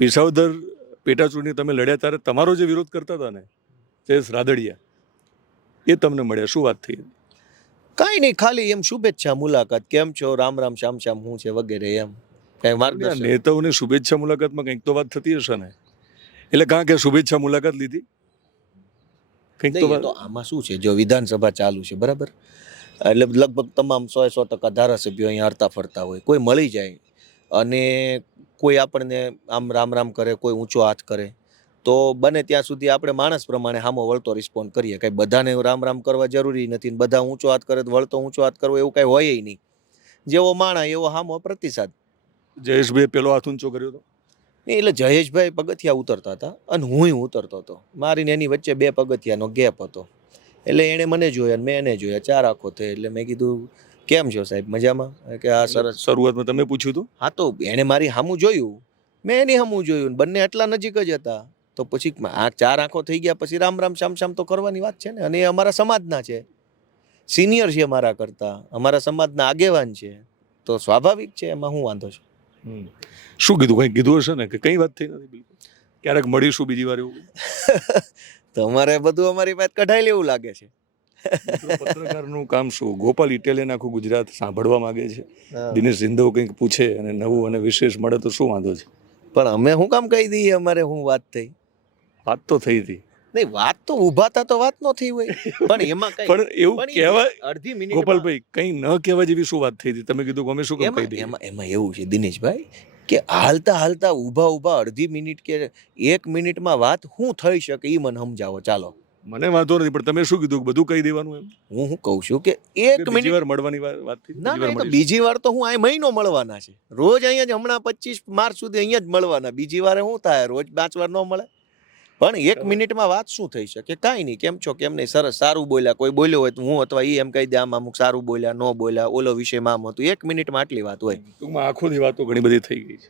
વિસાવદર પેટા ચૂંટણી તમે લડ્યા ત્યારે તમારો જે વિરોધ કરતા હતા ને જયેશ રાદડિયા, એ તમને મળ્યા, શું વાત થઈ? કાંઈ નહીં, ખાલી એમ શુભેચ્છા મુલાકાત, કેમ છો, રામ રામ, શ્યામ શ્યામ, શું છે વગેરે એમ કઈ માર્ગદર્શન. નેતાઓની શુભેચ્છા મુલાકાતમાં કંઈક તો વાત થતી હશે ને, એટલે કાં કે શુભેચ્છા મુલાકાત લીધી કંઈક તો નહીં, તો આમાં શું છે, જો વિધાનસભા ચાલુ છે બરાબર, એટલે લગભગ તમામ 100% ધારાસભ્યો અહીંયા હરતા ફરતા હોય, કોઈ મળી જાય અને કોઈ આપણને આમ રામ રામ કરે, કોઈ ઊંચો હાથ કરે, તો બને ત્યાં સુધી આપણે માણસ પ્રમાણે સામો વળતો રિસ્પોન્ડ કરીએ. કાંઈ બધાને રામ રામ કરવા જરૂરી નથી, બધા ઊંચો હાથ કરે તો વળતો ઊંચો હાથ કરવો એવું કાંઈ હોય નહીં. જેવો માણા એવો સામો પ્રતિસાદ. જયેશભાઈ પેલો હાથ ઊંચો કર્યો હતો? એટલે જયેશભાઈ પગથિયા ઉતરતા હતા અને હું ઉતરતો હતો, મારીને એની વચ્ચે 2 પગથિયાનો ગેપ હતો. એટલે એણે મને જોયા અને મેં એને જોયા, 4 આંખો થઈ. એટલે મેં કીધું કેમ છો સાહેબ, મજામાં? કે આ સરસ. શરૂઆતમાં તમે પૂછ્યું હતું? હા, તો એણે મારી સામું જોયું, મેં એની સામું જોયું, બંને એટલા નજીક જ હતા. તો પછી આ 4 આંખો થઈ ગયા પછી રામ રામ શ્યામ શ્યામ તો કરવાની વાત છે ને. અને એ અમારા સમાજના છે, સિનિયર છે મારા કરતા, અમારા સમાજના આગેવાન છે, તો સ્વાભાવિક છે, એમાં શું વાંધો છે? શું કીધું, કંઈ કીધું હશે ને કે કંઈ વાત થઈ નથી? બિલકુલ. ક્યારેક મળીશું બીજી વાર એવું? તમારે બધું અમારી વાત કઢાઈ લેવું લાગે છે. પત્રકારનું કામ શું? ગોપાલ ઇટાલિયન આખું ગુજરાત સાંભળવા માંગે છે. દિનેશ સિંધવ કંઈક પૂછે અને નવું અને વિશેષ મળે તો શું વાંધો છે? પણ અમે શું કામ કહી દઈએ અમારે શું વાત થઈ? વાત તો થઈ હતી. નહીં, વાત તો ઉભાતા તો વાત નો થઈ હોય, પણ એમાં કઈ પણ એવું કહેવાય અડધી મિનિટ ગોપાલભાઈ, કંઈ ન કહેવા જેવી શું વાત થઈ હતી? તમે કીધું કે અમે શું કામ કહી દઈએ? એમાં એવું છે દિનેશભાઈ કે હાલતા હાલતા ઊભા અડધી મિનિટ કે 1 મિનિટમાં વાત શું થઈ શકે એ મને સમજાવો. ચાલો, મને વાંધો નથી, પણ તમે શું કીધું બધું કહી દેવાનું એમ? હું શું કહું છું કે 1 મિનિટ વાર મળવાની વાત થઈ? ના, બીજી વાર તો હું આ મહિનો મળવાના છે, રોજ અહીંયા જ. હમણાં 25 માર્ચ સુધી અહીંયા જ મળવાના. બીજી વારે શું થાય, રોજ 5 વાર ન મળે. પણ 1 મિનિટમાં વાત શું થઈ શકે? કાંઈ નહીં, કેમ છો, કેમ નહીં, સરસ, સારું બોલ્યા, કોઈ બોલ્યો હોય તો હું અથવા એ એમ કહી દે આમ અમુક સારું બોલ્યા, ન બોલ્યા, ઓલો વિષયમાં આમ હતું. 1 મિનિટમાં આટલી વાત હોય. ટૂંકમાં આંખોની વાતો ઘણી બધી થઈ ગઈ છે.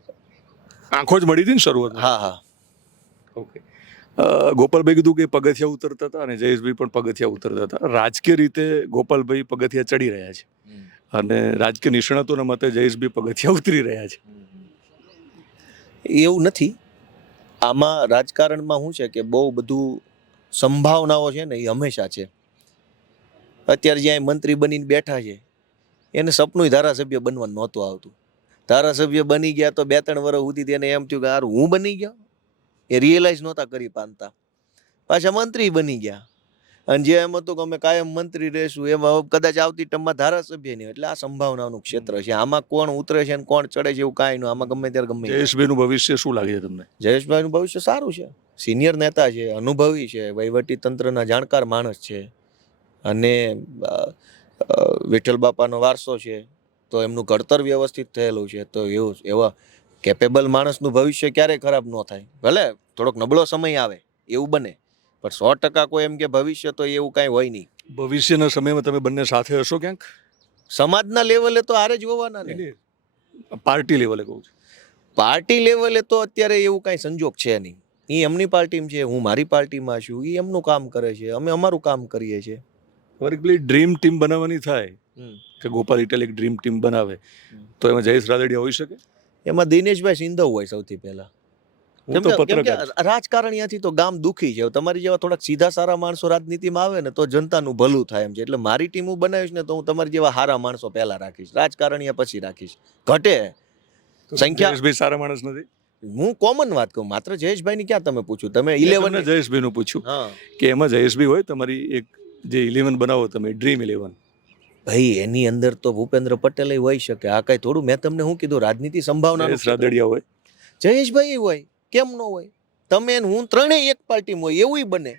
આંખો જ મળી હતી ને શરૂઆત? હા. ઓકે. ગોપાલભાઈ કીધું કે પગથિયા ઉતરતા હતા અને જયેશભાઈ પણ પગથિયા ઉતરતા હતા. રાજકીય રીતે ગોપાલભાઈ પગથિયા ચડી રહ્યા છે અને રાજકીય નિષ્ણાતોના મતે જયેશભાઈ પગથિયા ઉતરી રહ્યા છે. એવું નથી. આમાં રાજકારણમાં શું છે કે બહુ બધું સંભાવનાઓ છે ને, એ હંમેશા છે. અત્યારે જ્યાં મંત્રી બનીને બેઠા છે એને સપનું ધારાસભ્ય બનવાનું નહોતું આવતું. ધારાસભ્ય બની ગયા તો 2-3 વર્ષ સુધી તેને એમ થયું કે યાર હું બની ગયો, એ રિયલાઇઝ નહોતા કરી પામતા. પાછા મંત્રી બની ગયા અને જે એમ હતું કે અમે કાયમ મંત્રી રહેશું, એમાં કદાચ આવતી ટર્મમાં ધારાસભ્ય નહીં. એટલે આ સંભાવનાનું ક્ષેત્ર છે. આમાં કોણ ઉતરે છે અને કોણ ચડે છે એવું કાંઈ નહીં. આમાં ગમે ત્યારે ગમે. જયેશભાઈનું ભવિષ્ય શું લાગે છે તમને? જયેશભાઈનું ભવિષ્ય સારું છે. સિનિયર નેતા છે, અનુભવી છે, વહીવટી તંત્રના જાણકાર માણસ છે અને વિઠ્ઠલ બાપાનો વારસો છે, તો એમનું ઘડતર વ્યવસ્થિત થયેલું છે. તો એવા કેપેબલ માણસનું ભવિષ્ય ક્યારેય ખરાબ ન થાય. ભલે થોડોક નબળો સમય આવે એવું બને, પણ 100% કોઈ એમ કે ભવિષ્ય તો એવું કાંઈ હોય નહીં. ભવિષ્યના સમયમાં તમે બંને સાથે હશો ક્યાંક? સમાજના લેવલે તો આરે જ હોવાના ને. પાર્ટી લેવલે કહું છું. પાર્ટી લેવલે તો અત્યારે એવું કાંઈ સંજોગ છે નહીં. એ એમની પાર્ટીમાં છે, હું મારી પાર્ટીમાં છું. એ એમનું કામ કરે છે, અમે અમારું કામ કરીએ છીએ. પેલી ડ્રીમ ટીમ બનાવવાની થાય કે ગોપાલ ઇટાલી એક ડ્રીમ ટીમ બનાવે, તો એમાં જયેશ રાદડિયા હોઈ શકે? એમાં દિનેશભાઈ સિંધવ હોય સૌથી પહેલા. રાજકારણીયાથી તો ગામ દુખી છે. તમારી જેવા થોડાક સીધા સારા માણસો રાજનીતિમાં આવે ને તો જનતાનું ભલું થાય એમ છે. એટલે મારી ટીમ હું બનાવીશ ને તો હું તમારી જેવા સારા માણસો પહેલા રાખીશ, રાજકારણીયા પછી રાખીશ. ઘટે સંખ્યા. જયેશભાઈ સારા માણસ નથી? હું કોમન વાત કહું, માત્ર જયેશભાઈની ક્યાં તમે પૂછ્યું? તમે 11 જયેશભાઈનું પૂછ્યું કે એમાં જયેશભાઈ હોય તમારી એક જે 11 બનાવો તમે, ડ્રીમ 11. ભાઈ એની અંદર તો ભૂપેન્દ્ર પટેલ હોય શકે. આ કઈ થોડું મેં તમને શું કીધું, રાજનીતિ સંભાવના. રાદડિયા હોય, જયેશભાઈ હોય, કેમ ન હોય? તમે હું ત્રણેય એક પાર્ટીમાં હોય એવું બને,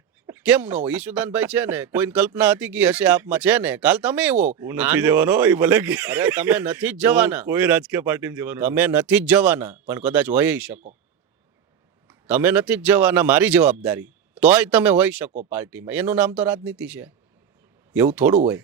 કેમ ન હોય? ઈશુદાનભાઈ છે ને, કોઈને કલ્પના હતી કે હશે આપમાં છે ને, કાલ તમે એવો. હું નથી જવાનો, એ ભલે. અરે તમે નથી જ જવાના, કોઈ રાજકીય પાર્ટીમાં જવાનું તમે નથી જ જવાના, પણ કદાચ હોય શકો. તમે નથી જ જવાના, મારી જવાબદારી, તોય તમે હોઈ શકો પાર્ટીમાં. એનું નામ તો રાજનીતિ છે. એવું થોડું હોય.